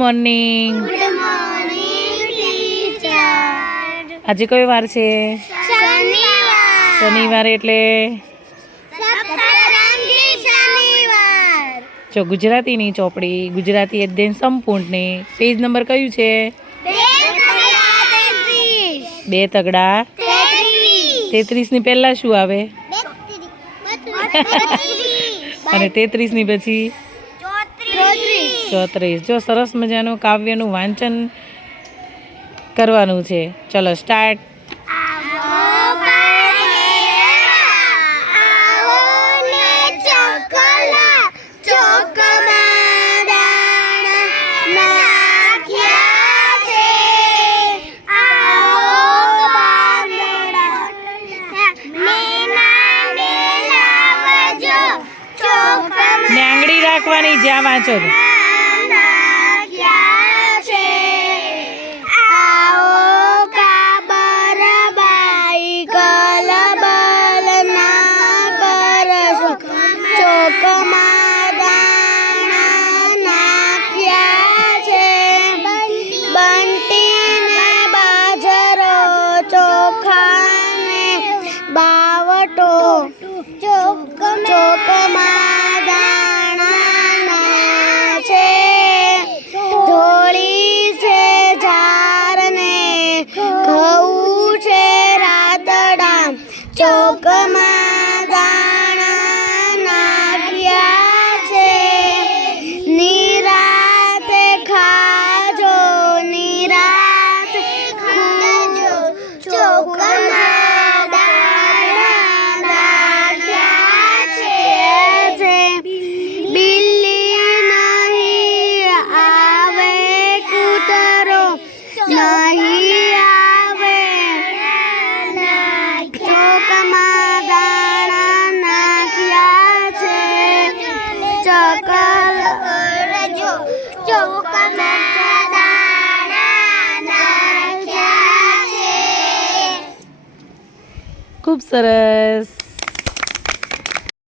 Morning. આજે કયો વાર છે? શનિવાર. એટલે જો ગુજરાતીની ચોપડી ગુજરાતી અધ્યયન સંપૂર્ણની પેજ નંબર કયું છે? 2 તગડા 33 ની પહેલા શું આવે? અને 33 ની પછી 34. જો સરસ મજાનું કાવ્યનું વાંચન કરવાનું છે. ચલો સ્ટાર્ટ. ને આંગળી રાખવાની જ્યાં વાંચો. બાવટો ચોકમાં દાણા છે, ધોળી છે ઝારને, ઘઉં છે રાતડા, ચોકમાં દાણા નાખ્યા છે. નિરાતે ખાજો, નિરાતે ખાજો, ચોકમાં નહીં આવે, ચોકમાં દાણા નાખ્યા છે, ચકલ ચોકમાં દાણા નાખ્યા છે. ખૂબ સરસ.